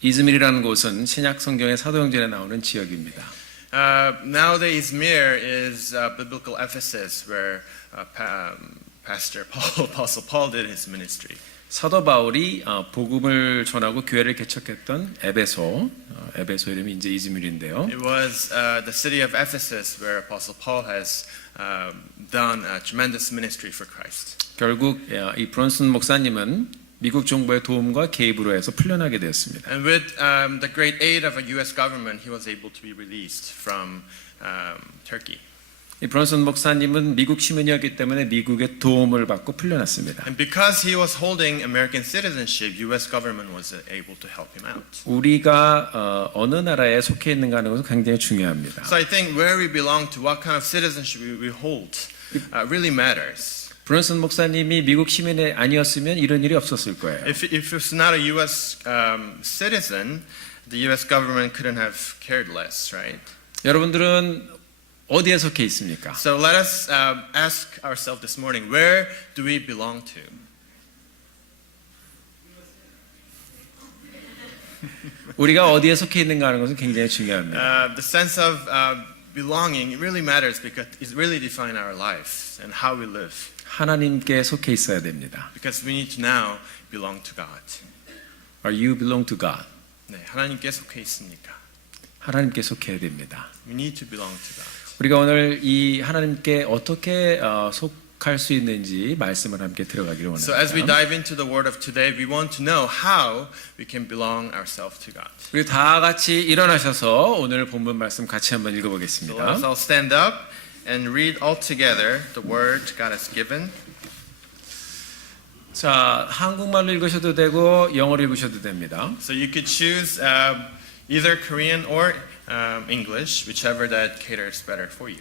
이즈밀이라는 곳은 신약 성경의 사도행전에 나오는 지역입니다. Nowadays, Izmir is biblical Ephesus, where Pastor Paul, Apostle Paul, did his ministry. 사도 바울이 복음을 전하고 교회를 개척했던 에베소 이름이 이제 이즈밀인데요. It was the city of Ephesus where Apostle Paul has done a tremendous ministry for Christ. 결국 이 브론슨 목사님은 미국 정부의 도움과 개입으로 해서 풀려나게 되었습니다. And with the great aid of a U.S. government, he was able to be released from Turkey. 이 브론슨 목사님은 미국 시민이었기 때문에 미국의 도움을 받고 풀려났습니다. And because he was holding American citizenship, U.S. government was able to help him out. 우리가 어느 나라에 속해 있는가 하는 것은 굉장히 중요합니다. So I think where we belong to, what kind of citizenship we hold, really matters. 브론슨 목사님이 미국 시민이 아니었으면 이런 일이 없었을 거예요. If it's not a U.S. Citizen, the U.S. government couldn't have cared less, right? 여러분들은 어디에 속해 있습니까? So let us ask ourselves this morning, where do we belong to? 우리가 어디에 속해 있는가 하는 것은 굉장히 중요합니다. The sense of belonging really matters because it really defines our lives and how we live. 하나님께 속해 있어야 됩니다. Because we need to now belong to God. Are you belong to God? 네, 하나님께 속해 있습니까? 하나님께 속해야 됩니다. We need to belong to God. 우리가 오늘 이 하나님께 어떻게 속할 수 있는지 말씀을 함께 들어가기를 원합니다. So as we dive into the word of today, we want to know how we can belong ourselves to God. 우리 다 같이 일어나셔서 오늘 본문 말씀 같이 한번 So 읽어보겠습니다. let us all stand up and read all together the word God has given. 자, 한국말로 읽으셔도 되고 영어로 읽으셔도 됩니다. So you could choose either Korean or English, whichever that caters better for you.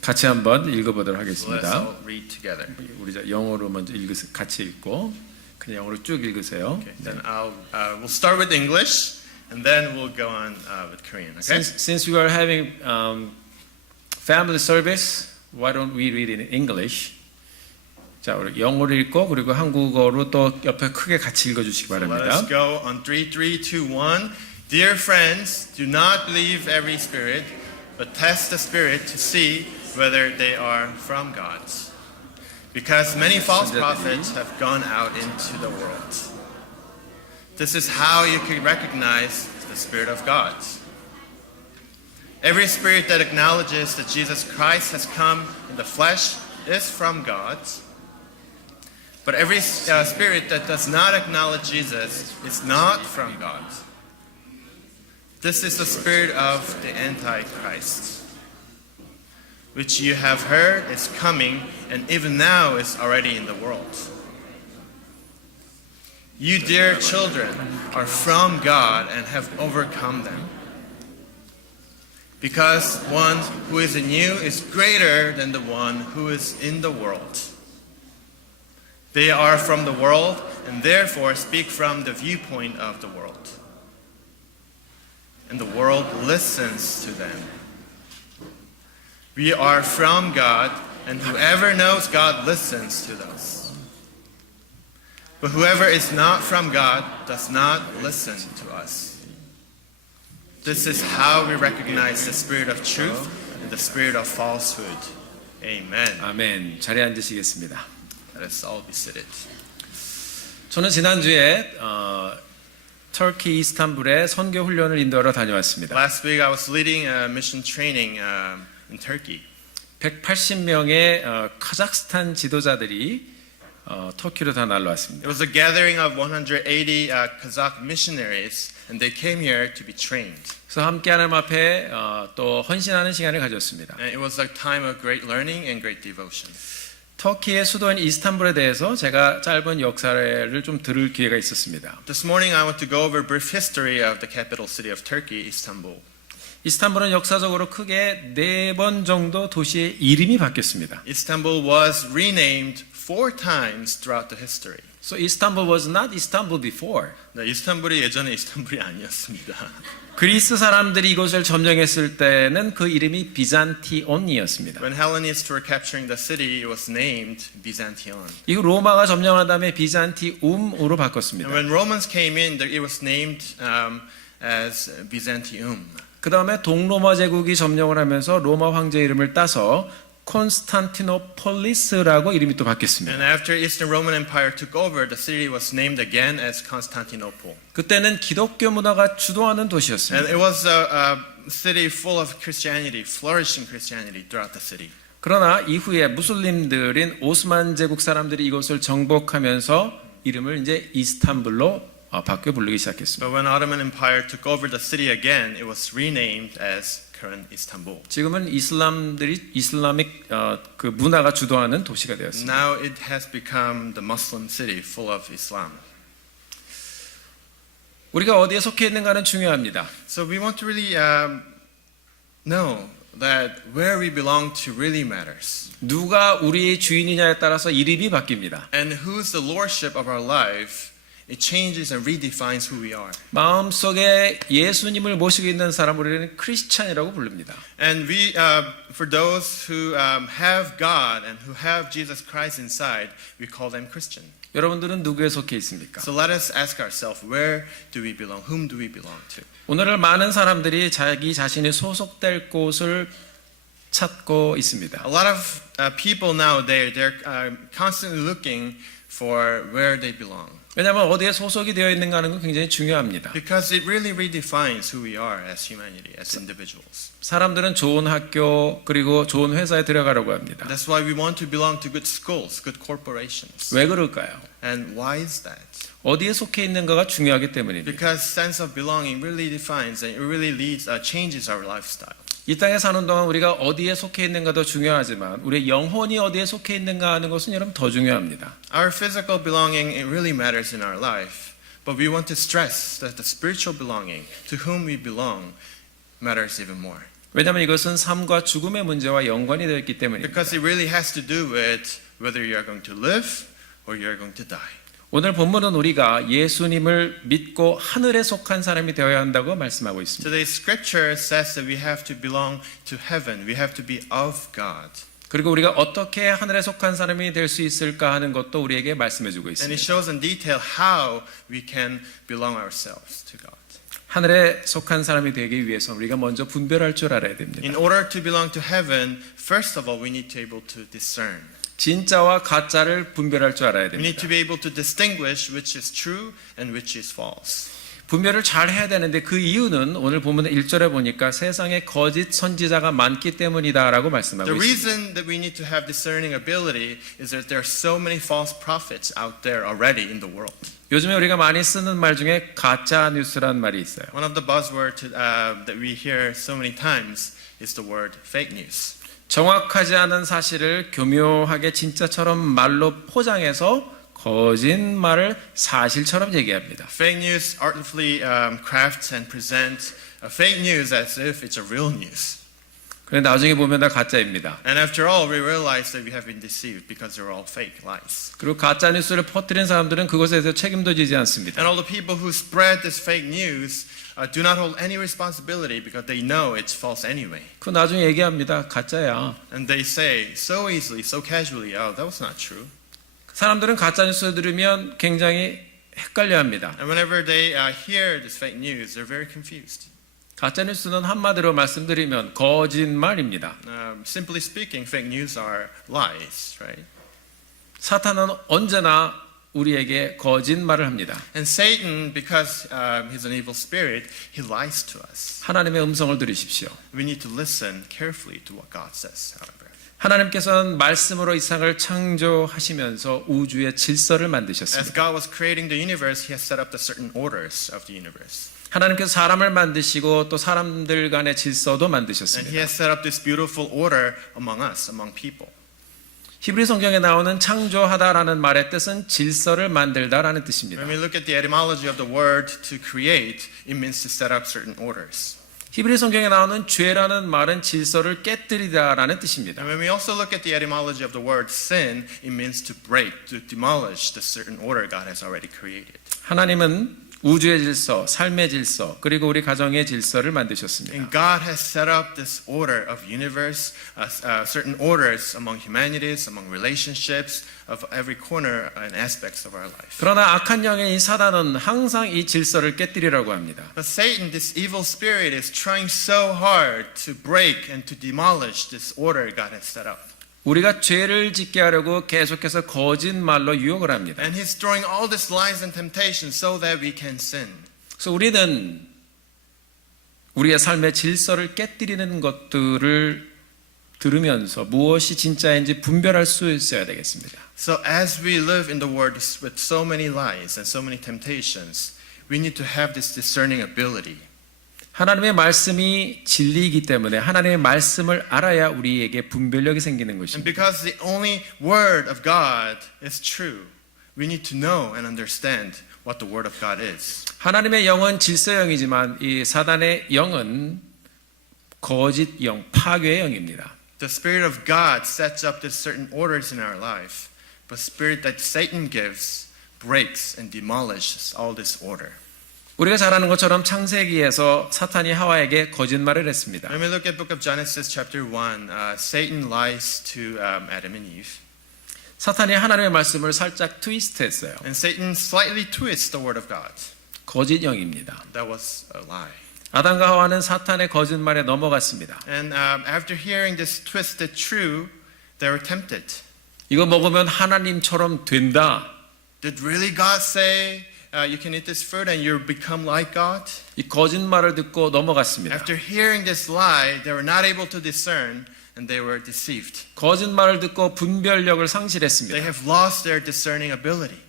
같이 한번 읽어보도록 So let's 하겠습니다. all read together. 우리 영어로 먼저 같이 읽고 그냥 영어로 쭉 읽으세요. Okay, then we'll start with English, and then we'll go on with Korean. Okay. Since we are having family service, why don't we read in English? 자, 우리 영어로 읽고 그리고 한국어로 또 옆에 크게 같이 읽어주시기 So let 바랍니다. us go on 3, 2, 1. Dear friends, do not believe every spirit, but test the spirit to see whether they are from God. Because many false prophets have gone out into the world. This is how you can recognize the Spirit of God. Every spirit that acknowledges that Jesus Christ has come in the flesh is from God. But every spirit that does not acknowledge Jesus is not from God. This is the spirit of the Antichrist, which you have heard is coming and even now is already in the world. You, dear children, are from God and have overcome them. Because one who is in you is greater than the one who is in the world. They are from the world and therefore speak from the viewpoint of the world. And the world listens to them. We are from God, and whoever knows God listens to us. But whoever is not from God does not listen to us. This is how we recognize the spirit of truth and the spirit of falsehood. Amen. 아멘. 자리에 앉으시겠습니다. Let us all be seated. 저는 지난주에 터키 이스탄불에 선교 훈련을 인도하러 다녀왔습니다. Last week I was leading a mission training in Turkey. 180명의 카자흐스탄 지도자들이 터키로 다 날라왔습니다. It was a gathering of 180 Kazakh missionaries, and they came here to be trained. 그래서 함께 하나님 앞에 또 헌신하는 시간을 가졌습니다. And it was a time of great learning and great devotion. 터키의 수도인 이스탄불에 대해서 제가 짧은 역사를 좀 들을 기회가 있었습니다. This morning I want to go over a brief history of the capital city of Turkey, Istanbul. 이스탄불은 역사적으로 크게 4번 정도 도시의 이름이 바뀌었습니다. Istanbul was renamed 4 times throughout the history. So Istanbul was not Istanbul before. 네, 이스탄불이 예전에 이스탄불이 아니었습니다. 그리스 사람들이 이곳을 점령했을 때는 그 이름이 비잔티온이었습니다. When Hellenists were capturing the city, it was named Byzantion. 이후 로마가 점령한 다음에 비잔티움으로 바꿨습니다. And when Romans came in, it was named as Byzantium. 그 다음에 동로마 제국이 점령을 하면서 로마 황제 이름을 따서 콘스탄티노폴리스라고 이름이 또 바뀌었습니다. And after Eastern Roman Empire took over, the city was named again as Constantinople. 그때는 기독교 문화가 주도하는 And 도시였습니다. it was a city full of Christianity, flourishing Christianity throughout the city. 그러나 이후에 무슬림들인 오스만 제국 사람들이 이것을 정복하면서 이름을 이제 이스탄불로 바뀌어 부르기 시작했습니다. But when Ottoman Empire took over the city again, it was renamed as current Istanbul. 지금은 이슬람ik 그 문화가 주도하는 도시가 되었습니다. Now it has become the Muslim city full of Islam. 우리가 어디에 속해 있는가는 중요합니다. So we want to really know that where we belong to really matters. 누가 우리의 주인이냐에 따라서 이름이 바뀝니다. And who's the lordship of our life, it changes and redefines who we are. 마음속에 예수님을 모시고 있는 사람 우리는 크리스찬이라고 부릅니다. And we, for those who have God and who have Jesus Christ inside, we call them Christian. 여러분들은 누구에 속해 있습니까? So let us ask ourselves, where do we belong? Whom do we belong to? 오늘날 많은 사람들이 자기 자신이 소속될 곳을 찾고 있습니다. A lot of people nowadays, they're constantly looking for where they belong. 왜냐하면 어디에 소속이 되어 있는가 하는 건 굉장히 중요합니다. Because it really redefines who we are as humanity, as individuals. 사람들은 좋은 학교 그리고 좋은 회사에 들어가려고 합니다. That's why we want to belong to good schools, good corporations. 왜 그럴까요? And why is that? 어디에 속해 있는가가 중요하기 때문입니다. Because sense of belonging really defines and it really leads, changes our lifestyle. 이 땅에 사는 동안 우리가 어디에 속해 있는가도 중요하지만 우리의 영혼이 어디에 속해 있는가 하는 것은 여러분 더 중요합니다. Our physical belonging, it really matters in our life. But we want to stress that the spiritual belonging, to whom we belong, matters even more. 왜냐하면 이것은 삶과 죽음의 문제와 연관이 되어 있기 때문입니다. Because it really has to do with whether you are going to live or you are going to die. 오늘 본문은 우리가 예수님을 믿고 하늘에 속한 사람이 되어야 한다고 말씀하고 있습니다. Today's scripture says that we have to belong to heaven. We have to be of God. 그리고 우리가 어떻게 하늘에 속한 사람이 될 수 있을까 하는 것도 우리에게 말씀해주고 And it 있습니다. shows in detail how we can belong ourselves to God. 하늘에 속한 사람이 되기 위해서 우리가 먼저 분별할 줄 알아야 됩니다. In order to belong to heaven, first of all, we need to be able to discern. 진짜와 가짜를 분별할 줄 알아야 We need 됩니다. to be able to distinguish which is true and which is false. 분별을 잘 해야 되는데 그 이유는 오늘 보면 1절에 보니까 세상에 거짓 선지자가 많기 때문이다라고 말씀하고 The 있습니다. reason that we need to have discerning ability is that there are so many false prophets out there already in the world. 요즘에 우리가 많이 쓰는 말 중에 가짜 뉴스란 말이 있어요. One of the buzzwords that we hear so many times is the word fake news. 정확하지 않은 사실을 교묘하게 진짜처럼 말로 포장해서 거짓말을 사실처럼 얘기합니다. Fake news artfully crafts and presents fake news as if it's a real news. 그런데 나중에 보면 다 가짜입니다. And after all, we realize that we have been deceived because they're all fake lies. 그리고 가짜 뉴스를 퍼뜨린 사람들은 그것에 대해서 책임도 지지 않습니다. And all the people who spread this fake news do not hold any responsibility because they know it's false anyway. 그 나중에 얘기합니다. 가짜야. And they say so easily, so casually, oh, that was not true. 사람들은 가짜 뉴스 들으면 굉장히 헷갈려합니다. And whenever they hear this fake news, they're very confused. 가짜 뉴스는 한마디로 말씀드리면 거짓말입니다. Simply speaking, fake news are lies, right? 사탄은 언제나 우리에게 거짓말을 합니다. And Satan, because he's an evil spirit, he lies to us. 하나님의 음성을 들으십시오. We need to listen carefully to what God says, however. 하나님께서는 말씀으로 이 세상을 창조하시면서 우주의 질서를 As 만드셨습니다. God was creating the universe, he has set up the certain orders of the universe. 하나님께서 사람을 만드시고 또 사람들 간의 질서도 And he 만드셨습니다. has set up this beautiful order among us, among people. 히브리 성경에 나오는 창조하다라는 말의 뜻은 질서를 만들다라는 뜻입니다. When we look at the etymology of the word to create, it means to set up certain orders. 히브리 성경에 나오는 죄라는 말은 질서를 깨뜨리다라는 뜻입니다. And when we also look at the etymology of the word sin, it means to break, to demolish the certain order God has already created. 하나님은 우주의 질서, 삶의 질서, 그리고 우리 가정의 질서를 만드셨습니다. And God has set up this order of universe, certain orders among humanities, among relationships, of every corner and aspects of our life. 그러나 악한 영의 이 사단은 항상 이 질서를 깨뜨리라고 합니다. But Satan, this evil spirit, is trying so hard to break and to demolish this order God has set up. 우리가 죄를 짓게 하려고 계속해서 거짓말로 유혹을 합니다. And he's throwing all these lies and temptations so that we can sin. 그래서 우리는 우리의 삶의 질서를 깨뜨리는 것들을 들으면서 무엇이 진짜인지 분별할 수 있어야 되겠습니다. So as we live in the world with so many lies and so many temptations, we need to have this discerning ability. 하나님의 말씀이 진리이기 때문에 하나님의 말씀을 알아야 우리에게 분별력이 생기는 And 것입니다. because the only word of God is true, we need to know and understand what the word of God is. 하나님의 영은 질서영이지만 이 사단의 영은 거짓 영, 파괴의 영입니다. The Spirit of God sets up these certain orders in our life, but the spirit that Satan gives breaks and demolishes all this order. 우리가 잘 아는 것처럼 창세기에서 사탄이 하와에게 거짓말을 했습니다. When we look at book of Genesis chapter 1, Satan lies to Adam and Eve. 사탄이 하나님의 말씀을 살짝 트위스트했어요. And Satan slightly twists the word of God. 거짓 영입니다. That was a lie. 아담과 하와는 사탄의 거짓말에 넘어갔습니다. And after hearing this twisted truth, they were tempted. 이거 먹으면 하나님처럼 된다. Did really God say you can eat this fruit and you'll become like God? 이 거짓말을 듣고 넘어갔습니다. After hearing this lie, they were not able to discern and they were deceived. 거짓말을 듣고 분별력을 They 상실했습니다. have lost their discerning ability.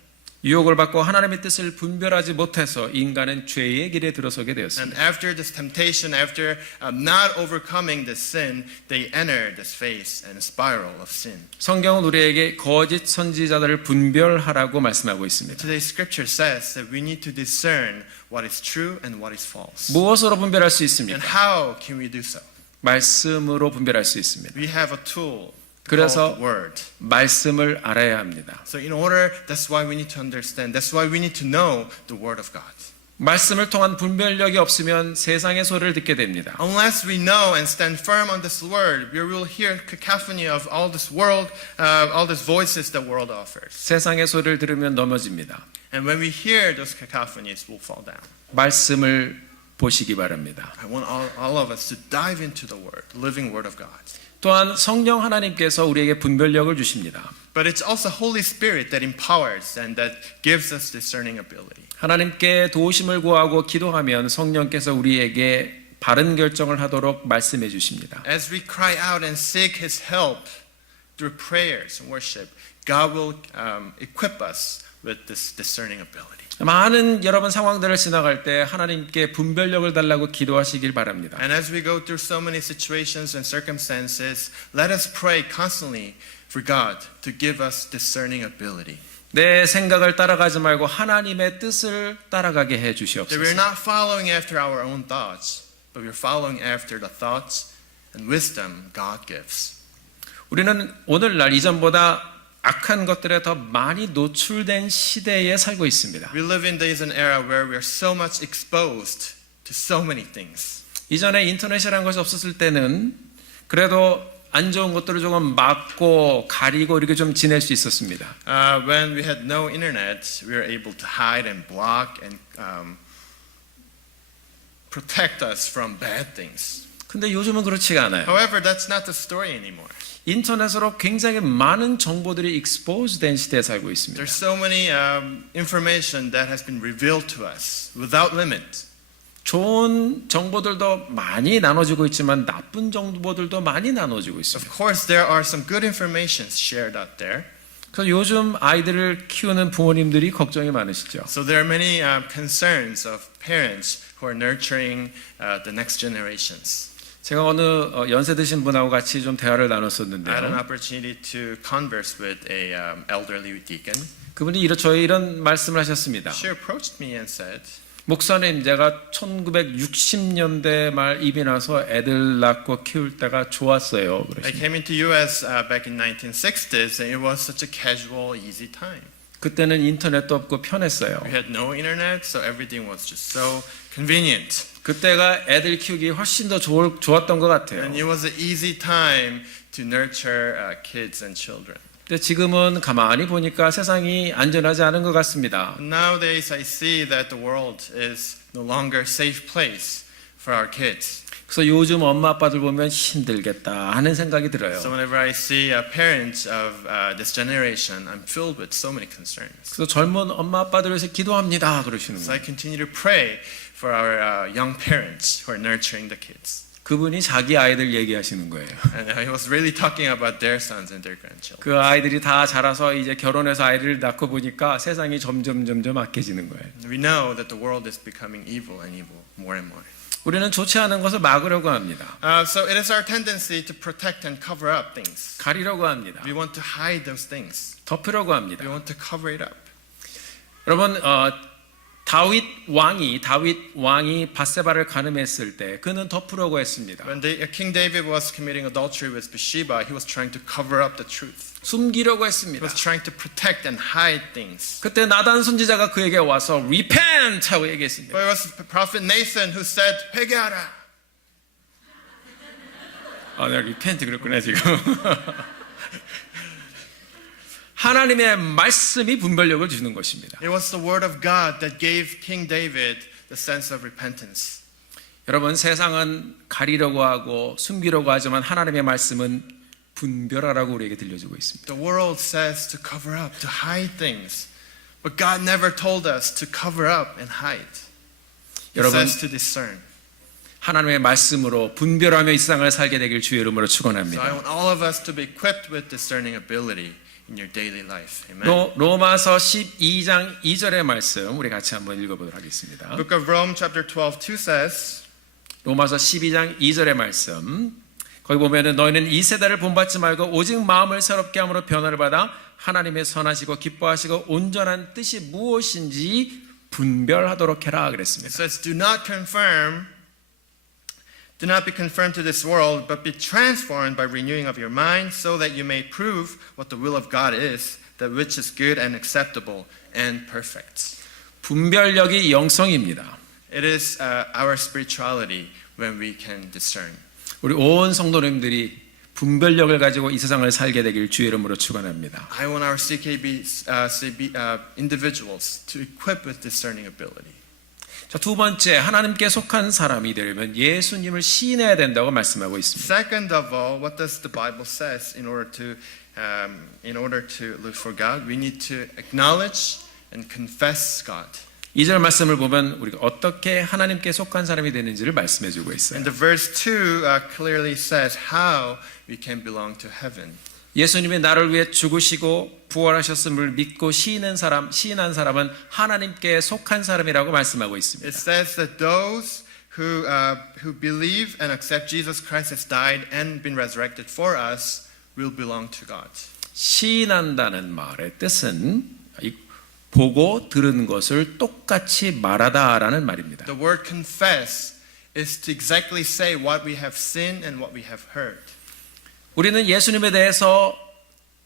유혹을 받고 하나님의 뜻을 분별하지 못해서 인간은 죄의 길에 들어서게 And 되었습니다. after this temptation, after not overcoming this sin, they enter this phase and spiral of sin. 성경은 우리에게 거짓 선지자들을 분별하라고 말씀하고 있습니다. Today's scripture says that we need to discern what is true and what is false. 무엇으로 분별할 수 And 있습니까? how can we do so? 말씀으로 분별할 수 있습니다. We have a tool 그래서 called the word. 말씀을 알아야 합니다. So in order, that's why we need to understand. That's why we need to know the word of God. 말씀을 통한 분별력이 없으면 세상의 소리를 듣게 됩니다. Unless we know and stand firm on this word, we will hear cacophony of all this world, all these voices the world offers. 세상의 소리를 들으면 넘어집니다. And when we hear those cacophonies, we'll fall down. 말씀을 보시기 바랍니다. I want all of us to dive into the word, living word of God. 또한 성령 하나님께서 우리에게 분별력을 주십니다. But it's also Holy Spirit that empowers and that gives us discerning ability. 하나님께 도우심을 구하고 기도하면 성령께서 우리에게 바른 결정을 하도록 말씀해 주십니다. As we cry out and seek His help through prayers and worship, God will equip us with this discerning ability. 많은 여러분 상황들을 지나갈 때 하나님께 분별력을 달라고 기도하시길 바랍니다. And as we go through so many situations and circumstances, let us pray constantly for God to give us discerning ability. 내 생각을 따라가지 말고 하나님의 뜻을 따라가게 해 That we're 주시옵소서. not following after our own thoughts, but we're following after the thoughts and wisdom God gives. 우리는 오늘날 이전보다 악한 것들에 더 많이 노출된 시대에 살고 있습니다. We live in days and era where we are so much exposed to so many things. 이전에 인터넷이라는 것이 없었을 때는 그래도 안 좋은 것들을 조금 막고 가리고 이렇게 좀 지낼 수 있었습니다. When we had no internet, we were able to hide and block and protect us from bad things. 근데 요즘은 그렇지가 않아요. However, that's not the story anymore. 인터넷으로 굉장히 많은 정보들이 expose 된 시대에 살고 있습니다. There's so many information that has been revealed to us without limit. 좋은 정보들도 많이 나눠지고 있지만 나쁜 정보들도 많이 나눠지고 Of 있습니다. course, there are some good information shared out there. 그래서 요즘 아이들을 키우는 부모님들이 걱정이 많으시죠. So there are many concerns of parents who are nurturing the next generations. 제가 어느 연세 드신 분하고 같이 좀 대화를 I had an 나눴었는데요. opportunity to converse with a elderly deacon. 그분이 저희 이런 말씀을 하셨습니다. She approached me and said, 목사님, 제가 1960년대 말 이민 와서 애들 낳고 키울 때가 좋았어요. I 그러시면 came into U.S. Back in 1960s, and it was such a casual, easy time. 그때는 인터넷도 없고 편했어요. We had no internet, so everything was just so convenient. 그때가 애들 키우기 훨씬 더 좋았던 것 같아요. And it was an easy time to nurture kids and children. 근데 지금은 가만히 보니까 세상이 안전하지 않은 것 같습니다. Nowadays, I see that the world is no longer a safe place for our kids. 그래서 요즘 엄마 아빠들 보면 힘들겠다 하는 생각이 들어요. So whenever I see parents of this generation, I'm filled with so many concerns. 그래서 젊은 엄마 아빠들을 위해서 기도합니다 그러시는 So I 거예요. continue to pray for our young parents who are nurturing the kids. 그분이 자기 아이들 얘기하시는 거예요. And I was really talking about their sons and their grandchildren. 그 아이들이 다 자라서 이제 결혼해서 아이를 낳고 보니까 세상이 점점 악해지는 거예요. We know that the world is becoming evil and evil more and more. 우리는 좋지 않은 것을 막으려고 합니다. So it is our tendency to protect and cover up things. 가리려고 합니다. We want to hide those things. 덮으려고 합니다. We want to cover it up. 여러분 다윗 왕이 밧세바를 간음했을 때 그는 덮으려고 했습니다. When King David was committing adultery with Bathsheba, he was trying to cover up the truth. 숨기려고 He 했습니다. was trying to protect and hide things. 그때 나단 선지자가 그에게 와서 repent 하고 얘기했습니다. But it was Prophet Nathan who said, 회개하라. 내가 repent 그랬구나 지금. 하나님의 말씀이 분별력을 주는 것입니다. It was the word of God that gave King David the sense of repentance. 여러분 세상은 가리려고 하고 숨기려고 하지만 하나님의 말씀은 분별하라고 우리에게 들려주고 있습니다. The world says to cover up, to hide things. But God never told us to cover up and hide. He 여러분 says to discern. 하나님의 말씀으로 분별하며 이 세상을 살게 되길 주의 이름으로 So I 축원합니다. want all of us to be equipped with discerning ability in your daily life. Amen. 로마서 12장 2절의 말씀 우리 같이 한번 읽어보도록 하겠습니다. Book of Rome chapter 12:2 says, 로마서 12장 2절의 말씀 거기 보면은 너희는 이 세대를 본받지 말고 오직 마음을 새롭게 함으로 변화를 받아 하나님의 선하시고 기뻐하시고 온전한 뜻이 무엇인지 분별하도록 해라 it 그랬습니다. says, do not be conformed to this world, but be transformed by renewing of your mind, so that you may prove what the will of God is, that which is good and acceptable and perfect. 분별력이 영성입니다. It is our spirituality when we can discern. 우리 온 성도님들이 분별력을 가지고 이 세상을 살게 되길 주의 이름으로 축원합니다. I want our CKB individuals to equip with discerning ability. 자, 두 번째 하나님께 속한 사람이 되려면 예수님을 시인해야 된다고 말씀하고 있습니다. Second of all, what does the Bible says in order to live for God? We need to acknowledge and confess God. 2절 말씀을 보면 우리가 어떻게 하나님께 속한 사람이 되는지를 말씀해 주고 있어요. And the verse 2 clearly says how we can belong to heaven. 예수님이 나를 위해 죽으시고 부활하셨음을 믿고 시인한 사람은 하나님께 속한 사람이라고 말씀하고 있습니다. It says that those who believe and accept Jesus Christ has died and been resurrected for us will belong to God. 시인한다는 말의 뜻은 보고 들은 것을 똑같이 말하다라는 말입니다. The word confess is to exactly say what we have seen and what we have heard. 우리는 예수님에 대해서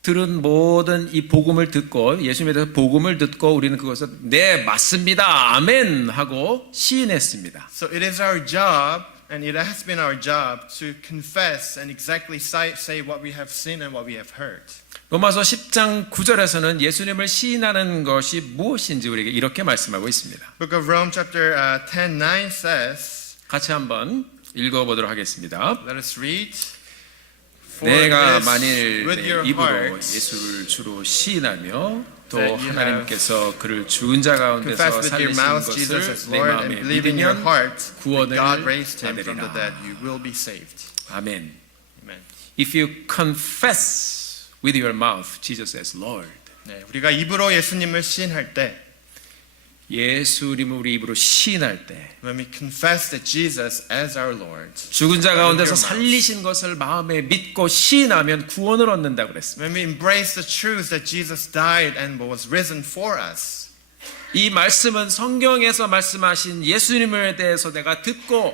들은 모든 이 복음을 듣고 예수님에 대해서 복음을 듣고 우리는 그것을 네 맞습니다 아멘 하고 시인했습니다. So it is our job and it has been our job to confess and exactly say what we have seen and what we have heard. 로마서 10장 9절에서는 예수님을 시인하는 것이 무엇인지 우리에게 이렇게 말씀하고 있습니다. Book of Rome chapter 10:9 says, 같이 한번 읽어보도록 하겠습니다. let us read. For 내가 it is 만일 with 내 your 입으로 hearts 예수를 주로 시인하며 또 that you 하나님께서 그를 죽은 자 가운데서 confess with your 살리신 mouth Jesus as 것을 내 Lord 마음에 and believe in your 믿으면 heart that 구원을 God raised him from the 받으리라. dead, you will be saved. 아멘. Amen. If you confess with your mouth Jesus as Lord. 네, 우리가 입으로 예수님을 시인할 때, 예수님을 우리 입으로 시인할 때 when we confess that Jesus as our Lord, 죽은 자 가운데서 with your mouth, 살리신 것을 마음에 믿고 시인하면 구원을 얻는다고 그랬습니다. when we embrace the truth that Jesus died and was risen for us, 이 말씀은 성경에서 말씀하신 예수님에 대해서 내가 듣고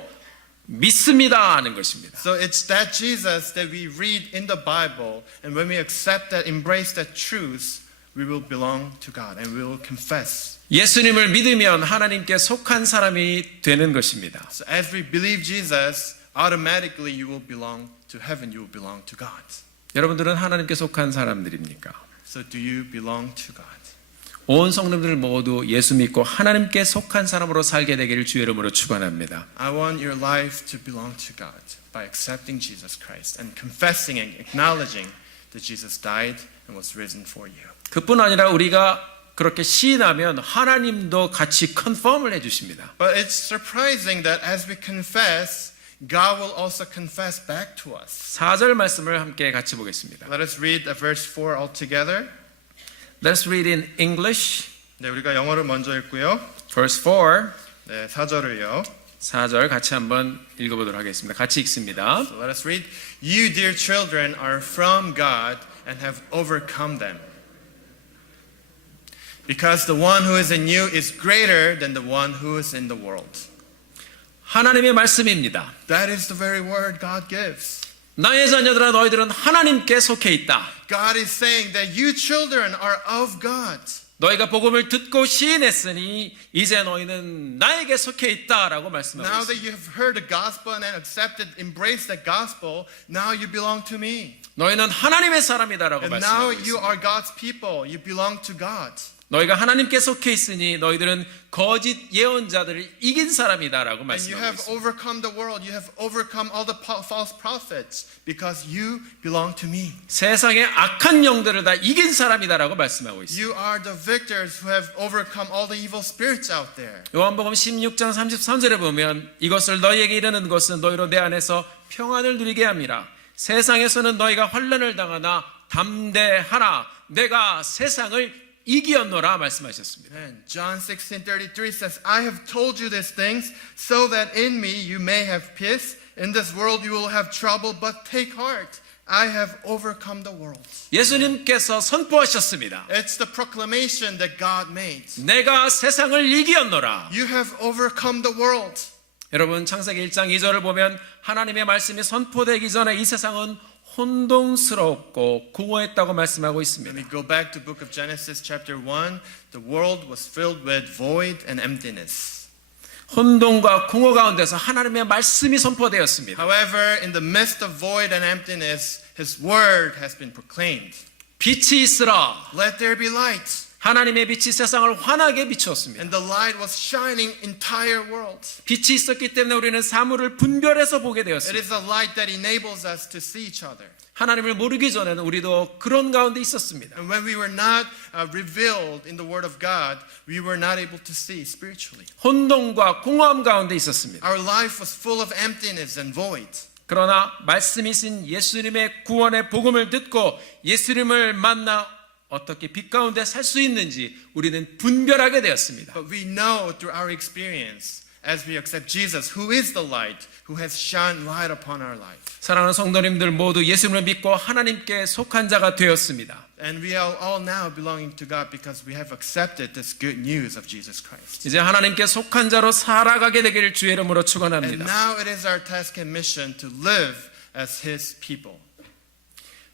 믿습니다 하는 것입니다. So it's that Jesus that we read in the Bible, and when we accept that, embrace that truth, we will belong to God and we will confess. 예수님을 믿으면 하나님께 속한 사람이 되는 것입니다. So as we believe Jesus, automatically you will belong to heaven, you will belong to God. 여러분들은 하나님께 속한 사람들입니까? So do you belong to God? 온 성도들 모두 예수 믿고 하나님께 속한 사람으로 살게 되기를 주의 이름으로 축원합니다. I want your life to belong to God by accepting Jesus Christ and confessing and acknowledging that Jesus died and was risen for you. 그뿐 아니라 우리가 그렇게 시인하면 하나님도 같이 컨펌을 해주십니다. But it's surprising that as we confess, God will also confess back to us. 4절 말씀을 함께 같이 보겠습니다. Let us read verse 4 all together. Let's read in English. 네, 우리가 영어를 먼저 읽고요. Verse 4. 네, 4절을요. 4절 같이 한번 읽어보도록 하겠습니다. 같이 읽습니다. So let us read. You, dear children, are from God and have overcome them. Because the one who is in you is greater than the one who is in the world. 하나님의 말씀입니다. That is the very word God gives. 나의 자녀들아 너희들은 하나님께 속해 있다. God is saying that you children are of God. 너희가 복음을 듣고 시인했으니 이제 너희는 나에게 속해 있다라고 말씀하고 Now 있습니다. that you have heard the gospel and accepted, embraced the gospel, now you belong to me. 너희는 하나님의 사람이다라고 And now 말씀하고 you 있습니다. are God's people. You belong to God. 너희가 하나님께 속해 있으니 너희들은 거짓 예언자들을 이긴 사람이다라고 And you 말씀하고 have 있습니다. overcome the world. You have overcome all the false prophets because you belong to me. 세상의 악한 영들을 다 이긴 사람이다라고 말씀하고 있습니다. You are the victors who have overcome all the evil spirits out there. 요한복음 16장 33절에 보면 이것을 너희에게 이르는 것은 너희로 내 안에서 평안을 누리게 함이라. 세상에서는 너희가 환난을 당하나 담대하라. 내가 세상을 이기었노라 말씀하셨습니다. And John 16:33 says, I have told you these things so that in me you may have peace. In this world you will have trouble, but take heart. I have overcome the world. 예수님께서 선포하셨습니다. It's the proclamation that God made. 내가 세상을 이기었노라. You have overcome the world. 여러분 창세기 1장 2절을 보면 하나님의 말씀이 선포되기 전에 이 세상은 혼동스럽고 공허했다고 말씀하고 When 있습니다. we go back to the book of Genesis chapter 1, the world was filled with void and emptiness. 혼동과 공허 가운데서 하나님의 말씀이 선포되었습니다. However, in the midst of void and emptiness, His word has been proclaimed. 빛이 있으라. Let there be light. 하나님의 빛이 세상을 환하게 비추었습니다. And the light was shining entire world. 빛이 있었기 때문에 우리는 사물을 분별해서 보게 It 되었습니다. is a light that enables us to see each other. 하나님을 모르기 전에는 우리도 그런 가운데 있었습니다. And when we were not revealed in the word of God, we were not able to see spiritually. 혼동과 공허함 가운데 있었습니다. Our life was full of emptiness and void. 그러나 말씀이신 예수님의 구원의 복음을 듣고 예수님을 만나 어떻게 빛 가운데 살 수 있는지 우리는 분별하게 되었습니다. But we know through our experience, as we accept Jesus, who is the light, who has shone light upon our life. 사랑하는 성도님들 모두 예수님을 믿고 하나님께 속한 자가 되었습니다. And we are all now belonging to God because we have accepted this good news of Jesus Christ. 이제 하나님께 속한 자로 살아가게 되기를 주의 이름으로 And 축원합니다. now it is our task and mission to live as His people.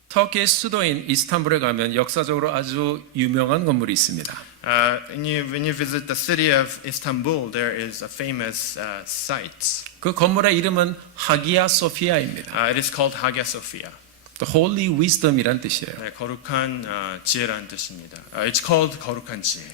터키의 수도인 이스탄불에 가면 역사적으로 아주 유명한 건물이 있습니다. When you visit the city of Istanbul, there is a famous site. 그 건물의 이름은 하기야 소피아입니다. It is called Hagia Sophia. The Holy Wisdom이란 뜻이에요. 네, 거룩한 지혜라는 뜻입니다. It's called 거룩한 지혜.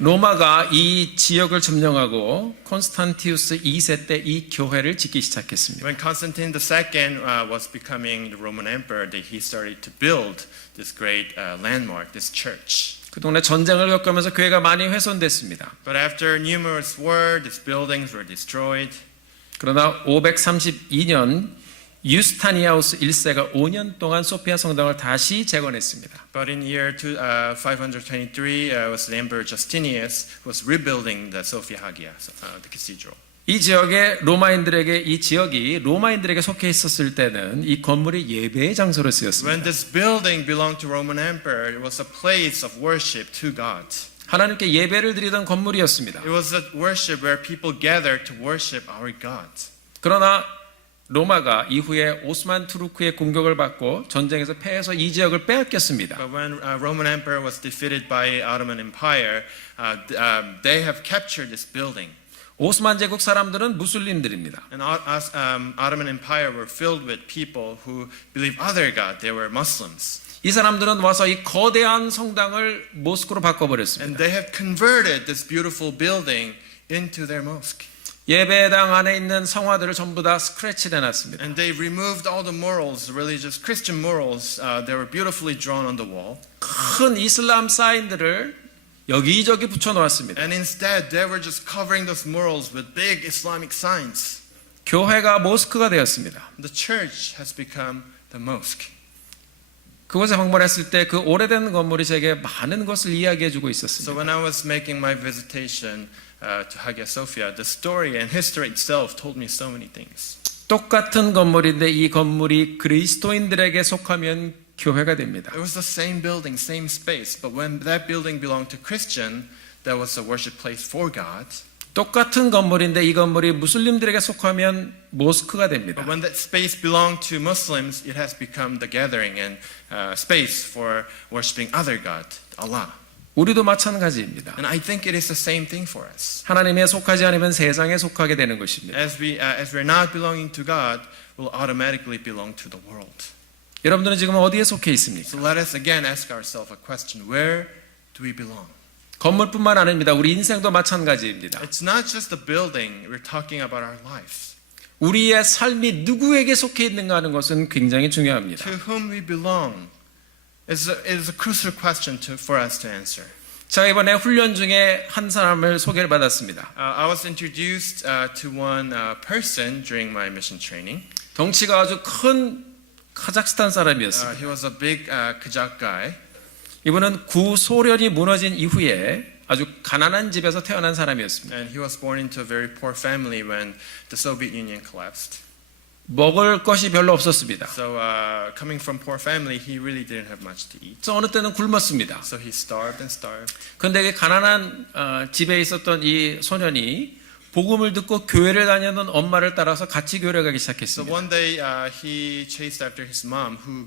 로마가 이 지역을 점령하고 콘스탄티우스 2세 때 이 교회를 짓기 시작했습니다. When Constantine II was becoming the Roman emperor, he started to build this great landmark, this church. 그 동네 전쟁을 겪으면서 교회가 많이 훼손됐습니다. But after numerous wars, these buildings were destroyed. 그러나 532년 유스타니아우스 1세가 5년 동안 소피아 성당을 다시 재건했습니다. But in year 523, was the Emperor Justinius who was rebuilding the Sophia Hagia, the cathedral. 이 지역의 로마인들에게 이 지역이 로마인들에게 속해 있었을 때는 이 건물이 예배의 장소로 When 쓰였습니다. this building belonged to Roman Emperor, it was a place of worship to God. 하나님께 예배를 드리던 건물이었습니다. It was a worship where people gathered to worship our God. 그러나 로마가 이후에 오스만 투르크의 공격을 받고 전쟁에서 패해서 이 지역을 빼앗겼습니다. But when Roman Emperor was defeated by Ottoman Empire, they have captured this building. 오스만 제국 사람들은 무슬림들입니다. And Ottoman Empire were filled with people who believe other God. They were Muslims. 이 사람들은 와서 이 거대한 성당을 모스크로 And 바꿔버렸습니다. they have converted this beautiful building into their mosque. 예배당 안에 있는 성화들을 전부 다 스크래치를 해놨습니다. And they removed all the murals, religious Christian murals. They were beautifully drawn on the wall. 큰 이슬람 사인들을 여기저기 붙여놓았습니다. And instead, they were just covering those murals with big Islamic signs. 교회가 모스크가 되었습니다. The church has become the mosque. 그곳에 방문했을 때 그 오래된 건물이 제게 많은 것을 이야기해주고 So 있었습니다. when I was making my visitation to Hagia Sophia, the story and history itself told me so many things. 똑같은 건물인데 이 건물이 그리스도인들에게 속하면 교회가 됩니다. It was the same building, same space, but when that building belonged to Christian, that was a worship place for God. 똑같은 건물인데 이 건물이 무슬림들에게 속하면 모스크가 됩니다. But when that space belonged to Muslims, it has become the gathering and space for worshiping other God, Allah. 우리도 마찬가지입니다. And I think it is the same thing for us. 하나님에 속하지 않으면 세상에 속하게 되는 것입니다. As we're not belonging to God, we'll automatically belong to the world. 여러분들은 지금 어디에 속해 있습니까? So let us again ask ourselves a question: where do we belong? 건물뿐만 아닙니다. 우리 인생도 마찬가지입니다. It's not just the building. We're talking about our lives. 우리의 삶이 누구에게 속해 있는가 하는 것은 굉장히 중요합니다. To whom we belong is a crucial question for us to answer. 제가 이번에 훈련 중에 한 사람을 소개를 받았습니다. I was introduced to one person during my mission training. 덩치가 아주 큰 카자흐스탄 사람이었습니다. He was a big Kazakh guy. 이분은 구소련이 무너진 이후에 아주 가난한 집에서 태어난 사람이었습니다. And he was born into a very poor family when the Soviet Union collapsed. 먹을 것이 별로 없었습니다. So coming from poor family, he really didn't have much to eat. 그래서 어느 때는 굶었습니다. So he starved and starved. 그런데 가난한 집에 있었던 이 소년이 복음을 듣고 교회를 다니는 엄마를 따라서 같이 교회를 가기 So 시작했습니다. one day he chased after his mom, who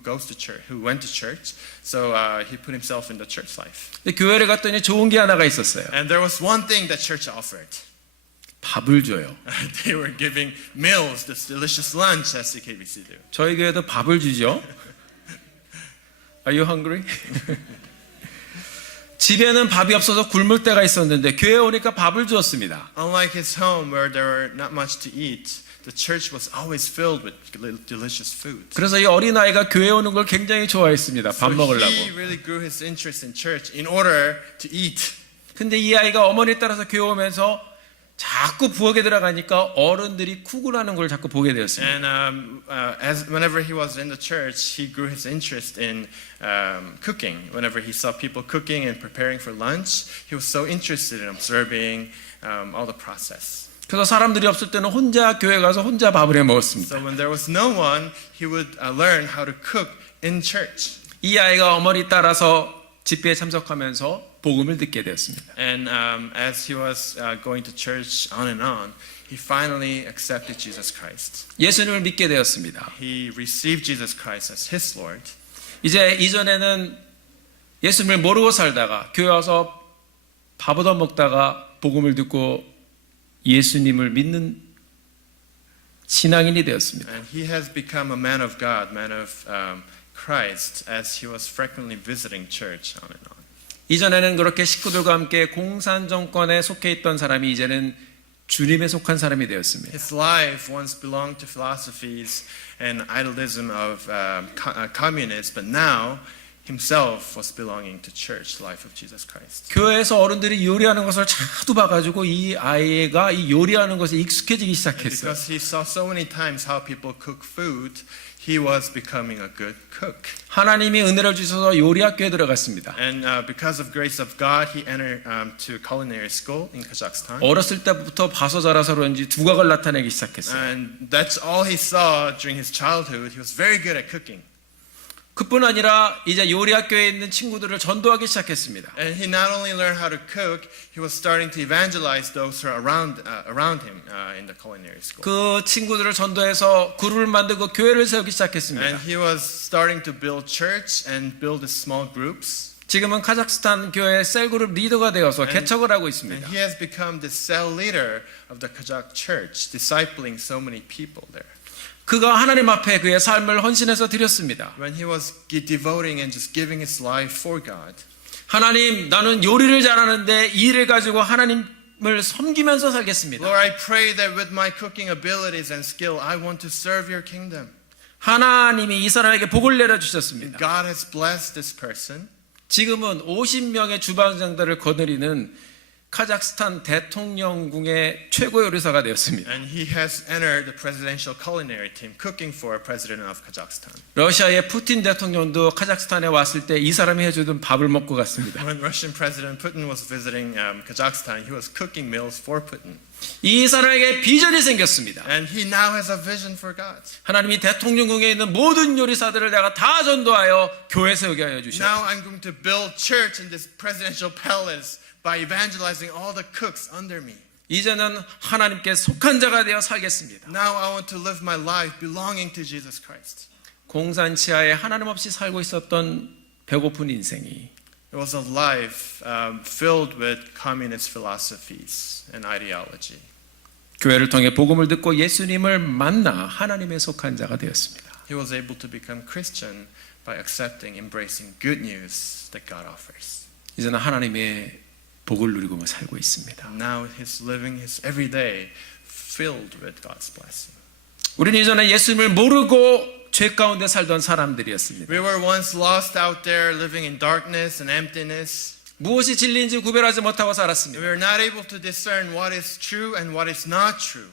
went to church. So he put himself in the church life. 근데 교회를 갔더니 좋은 게 하나가 있었어요. And there was one thing that church offered. 밥을 줘요. They were giving meals, this delicious lunch, as the KBC do. 저희 교회도 밥을 주죠. Are you hungry? 집에는 밥이 없어서 굶을 때가 있었는데 교회에 오니까 밥을 주었습니다. Unlike his home, where there were not much to eat, the church was always filled with delicious food. 그래서 이 어린아이가 교회에 오는 걸 굉장히 좋아했습니다. 밥 So 먹으려고. he really grew his interest in church in order to eat. 근데 이 아이가 어머니 따라서 교회 오면서 자꾸 부엌에 들어가니까 어른들이 구걸하는 걸 자꾸 보게 되었습니다. And as whenever he was in the church, he grew his interest in cooking. Whenever he saw people cooking and preparing for lunch, he was so interested in observing all the process. 그래서 사람들이 없을 때는 혼자 교회 가서 혼자 밥을 해 먹었습니다. So when there was no one, he would learn how to cook in church. 이 아이가 어머니 따라서 집회에 참석하면서 복음을 듣게 되었습니다. And as he was going to church on, he finally accepted Jesus Christ. 예수님을 믿게 되었습니다. He received Jesus Christ as his Lord. 이제 이전에는 예수님을 모르고 살다가 교회 와서 밥 얻어 먹다가 복음을 듣고 예수님을 믿는 신앙인이 되었습니다. And he has become a man of God, man of Christ, as he was frequently visiting church on and on. 이전에는 그렇게 식구들과 함께 공산 정권에 속해 있던 사람이 이제는 주님에 속한 사람이 되었습니다. His life once belonged to philosophies and idolism of communists, but now himself was belonging to church life of Jesus Christ. 교회에서 어른들이 요리하는 것을 자주 봐가지고 이 아이가 이 요리하는 것에 익숙해지기 시작했어요. Because he saw so many times how people cook food, he was becoming a good cook. 하나님이 은혜를 주셔서 요리학교에 들어갔습니다. And because of grace of God, he entered to culinary school in Kazakhstan. 어렸을 때부터 봐서 자라서 그런지 두각을 나타내기 시작했어요. And that's all he saw during his childhood. He was very good at cooking. 그뿐 아니라 이제 요리학교에 있는 친구들을 전도하기 시작했습니다. And he not only learned how to cook, he was starting to evangelize those who are around him in the culinary school. 그 친구들을 전도해서 그룹을 만들고 교회를 세우기 시작했습니다. And he was starting to build church and build the small groups. 지금은 카자흐스탄 교회 셀그룹 리더가 되어서 개척을 하고 And 있습니다. he has become the cell leader of the Kazakh church, discipling so many people there. 그가 하나님 앞에 그의 삶을 헌신해서 드렸습니다. When he was devoting and just giving his life for God, 하나님, 나는 요리를 잘하는데 이 일을 가지고 하나님을 섬기면서 살겠습니다. Lord, I pray that with my cooking abilities and skill, I want to serve your kingdom. 하나님이 이 사람에게 복을 내려주셨습니다. God has blessed this person. 지금은 50명의 주방장들을 거느리는 카자흐스탄 대통령궁의 최고 요리사가 되었습니다. And he has entered the presidential culinary team, cooking for President of Kazakhstan. 러시아의 푸틴 대통령도 카자흐스탄에 왔을 때 이 사람이 해주던 밥을 먹고 갔습니다. When Russian President Putin was visiting Kazakhstan, he was cooking meals for Putin. 이 사람에게 비전이 생겼습니다. And he now has a vision for God. 하나님이 대통령궁에 있는 모든 요리사들을 내가 다 전도하여 교회 세우게 하여 주시옵소서. Now I'm going to build church in this presidential palace by evangelizing all the cooks under me. 이제는 하나님께 속한 자가 되어 살겠습니다. Now I want to live my life belonging to Jesus Christ. 공산 치하에 하나님 없이 살고 있었던 배고픈 인생이 It was a life filled with communist philosophies and ideology. 교회를 통해 복음을 듣고 예수님을 만나 하나님의 속한 자가 되었습니다. He was able to become Christian by accepting, embracing good news that God offers. 이제는 하나님의 복을 누리고 살고 있습니다. Now he's living his every day filled with God's blessing. 우리는 이전에 예수님을 모르고 죄 가운데 살던 사람들이었습니다. We were once lost out there living in darkness and emptiness. 무엇이 진리인지 구별하지 못하고 We 살았습니다. were not able to discern what is true and what is not true.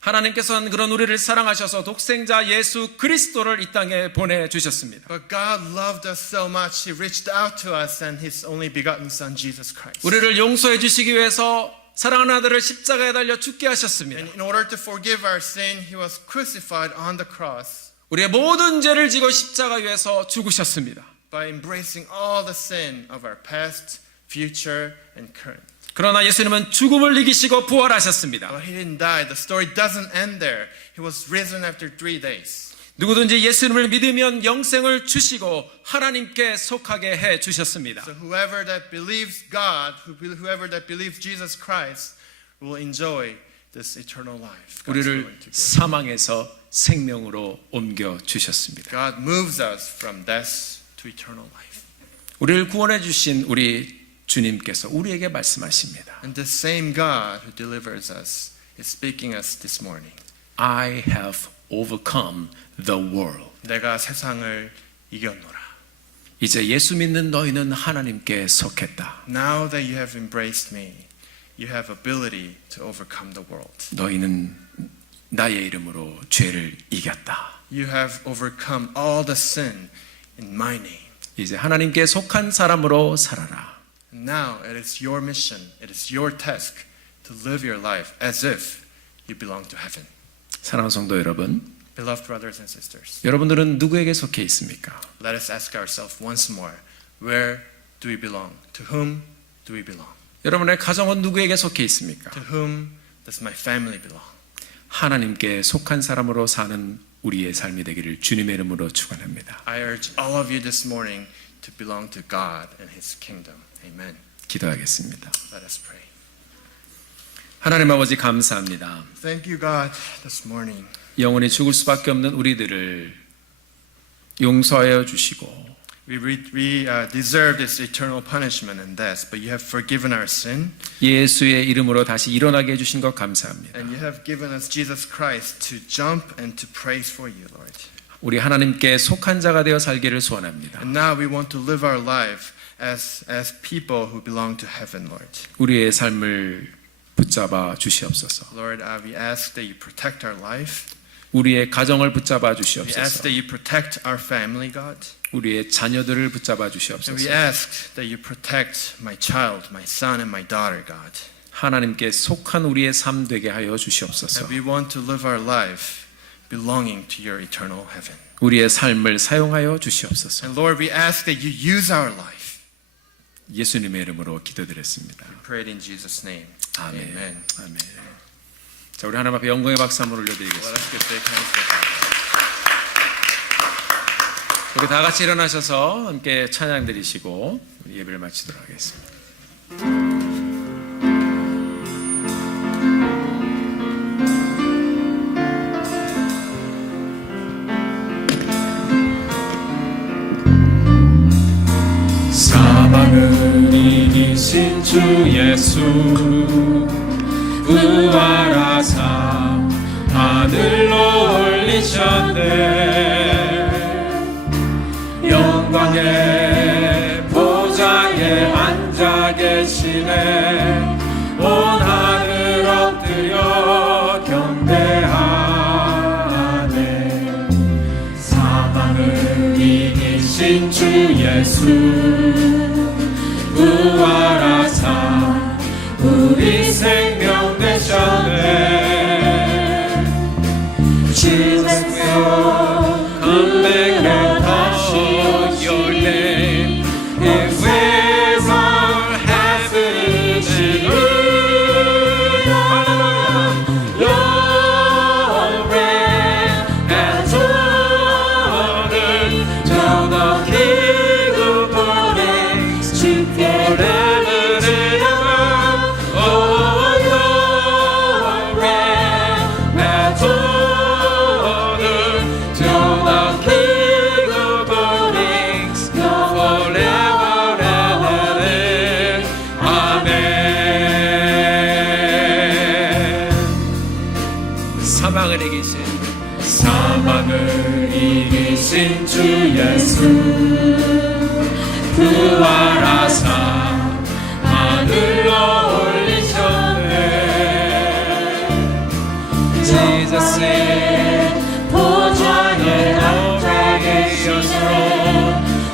하나님께서는 그런 우리를 사랑하셔서 독생자 예수 그리스도를 이 땅에 보내주셨습니다. But God loved us so much, He reached out to us and His only begotten Son, Jesus Christ. 우리를 용서해 주시기 위해서 사랑하는 아들을 십자가에 달려 죽게 하셨습니다. And in order to forgive our sin, He was crucified on the cross 우리의 모든 죄를 지고 십자가 위에서 죽으셨습니다. by embracing all the sin of our past, future, and current. 그러나 예수님은 죽음을 이기시고 부활하셨습니다. But He didn't die. The story doesn't end there. He was risen after 3 days. 누구든지 예수님을 믿으면 영생을 주시고 하나님께 속하게 해 주셨습니다. So whoever that believes God, whoever that believes Jesus Christ will enjoy this eternal life. God's 우리를 willing to give. 사망에서 생명으로 옮겨 주셨습니다. God moves us from death to eternal life. 우리를 구원해 주신 우리 주님께서 우리에게 말씀하십니다. And the same God who delivers us is speaking us this morning. I have overcome the world. 내가 세상을 이겼노라. 이제 예수 믿는 너희는 하나님께 속했다. Now that you have embraced me, you have ability to overcome the world. 너희는 나의 이름으로 죄를 이겼다. You have overcome all the sin in my name. 이제 하나님께 속한 사람으로 살아라. And now it is your mission, it is your task to live your life as if you belong to heaven. 사랑하는 성도 여러분, Beloved brothers and sisters, 여러분들은 누구에게 속해 있습니까? let us ask ourselves once more, where do we belong? To whom do we belong? 여러분의 가정은 누구에게 속해 있습니까? To whom does my family belong? 하나님께 속한 사람으로 사는 우리의 삶이 되기를 주님의 이름으로 축원합니다. I urge all of you this morning to belong to God and His kingdom. Amen. 기도하겠습니다. Let us pray. 하나님 아버지 감사합니다. Thank you, God, this morning. 영원히 죽을 수밖에 없는 우리들을 용서하여 주시고 We deserve this eternal punishment and death, but you have forgiven our sin, 예수의 이름으로 다시 일어나게 해주신 것 감사합니다. and you have given us Jesus Christ to jump and to praise for you, Lord. 우리 하나님께 속한 자가 되어 살기를 소원합니다. And now we want to live our life as people who belong to heaven, Lord. 우리의 삶을 붙잡아 주시옵소서. Lord, we ask that you protect our life. 우리의 가정을 붙잡아 We ask 주시옵소서. that you protect our family, God. 우리의 자녀들을 붙잡아 And we 주시옵소서. ask that you protect my child, my son, and my daughter, God. 하나님께 속한 우리의 삶 되게 하여 주시옵소서. And we want to live our life belonging to your eternal heaven. 우리의 삶을 사용하여 주시옵소서. And Lord, we ask that you use our life. 예수님의 이름으로 기도드렸습니다. We pray it in Jesus' name. 아멘. Amen. 아멘. 자, 우리 하나님 앞에 영광의 박수 한번 Let 올려드리겠습니다. us give big hands to God. 우리 다 같이 일어나셔서 함께 찬양 드리시고 우리 예배를 마치도록 하겠습니다. 사방을 이기신 주 예수 부활하사 하늘로 올리셨네. 영광의 보좌에 앉아 계시네. 온 하늘 엎드려 경배하네. 사방을 이기신 주 예수 부활하사 우리 생명 되셨네. Jesus will come back and call your name. It will all happen in your reign and honor to the King of kings forever and ever. Oh, your reign and honor to the King of kings forever and ever. 아멘. 사망을 이기신 주 예수 부활하사 하늘로 올리셨네. Jesus 보좌에 앉아 계시네.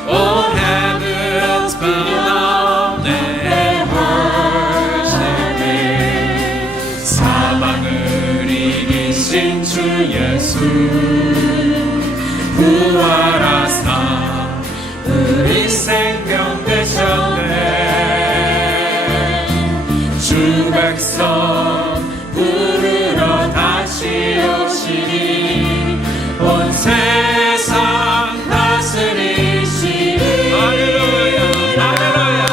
All heavens bow down and worship Him. 사망을 이기신 주 예수 부활하사 우리 생명 되셨네. 주 백성 부르러 다시 오시니 온 세상 다스리시니. 할렐루야 할렐루야.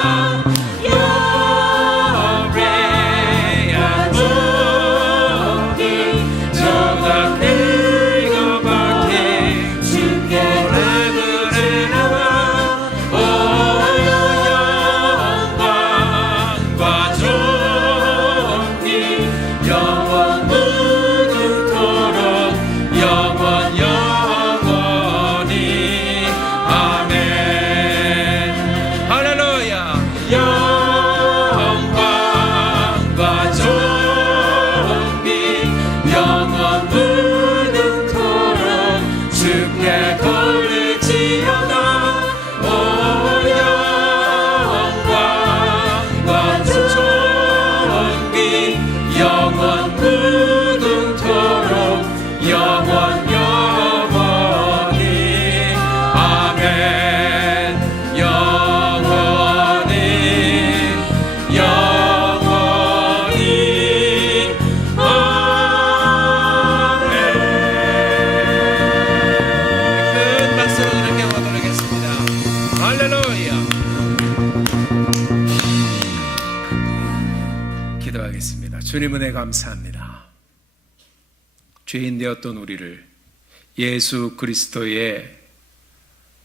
Your reign and glory to the King of our kings forever and ever. 오 영광과 존귀 영원 무궁토록 영원 영원히. 아멘. 할렐루야. 영광과 존귀 영원 무궁토록 주께 돌릴지어다. 오 영광과 존귀 영원 무궁토록 영원 영원히. 아멘. 영원히 영원히. 아멘. 큰 박수로 이렇게 모드리겠습니다. 할렐루야. 기도하겠습니다. 주님 은혜 감사합니다. 죄인 되었던 우리를 예수 그리스도의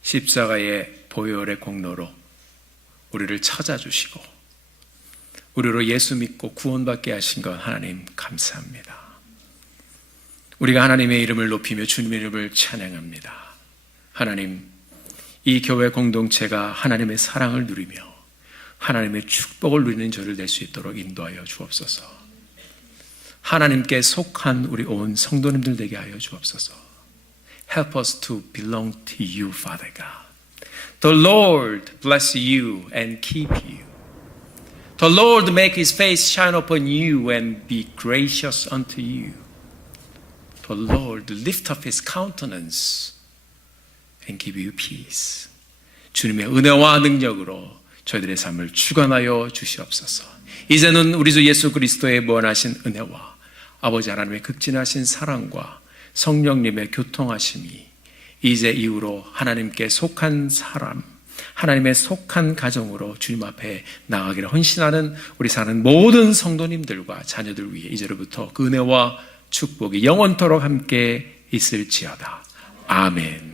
십자가의 보혈의 공로로 우리를 찾아주시고 우리로 예수 믿고 구원받게 하신 것 하나님 감사합니다. 우리가 하나님의 이름을 높이며 주님의 이름을 찬양합니다. 하나님, 이 교회 공동체가 하나님의 사랑을 누리며 하나님의 축복을 누리는 저를 될 수 있도록 인도하여 주옵소서. 하나님께 속한 우리 온 성도님들 되게 하여 주옵소서. Help us to belong to you, Father God. The Lord bless you and keep you. The Lord make His face shine upon you and be gracious unto you. The Lord lift up His countenance and give you peace. 주님의 은혜와 능력으로 저희들의 삶을 주관하여 주시옵소서. 이제는 우리 주 예수 그리스도의 무한하신 은혜와 아버지 하나님의 극진하신 사랑과 성령님의 교통하심이 이제 이후로 하나님께 속한 사람, 하나님의 속한 가정으로 주님 앞에 나가기를 헌신하는 우리 사는 모든 성도님들과 자녀들 위해 이제로부터 그 은혜와 축복이 영원토록 함께 있을지어다. 아멘.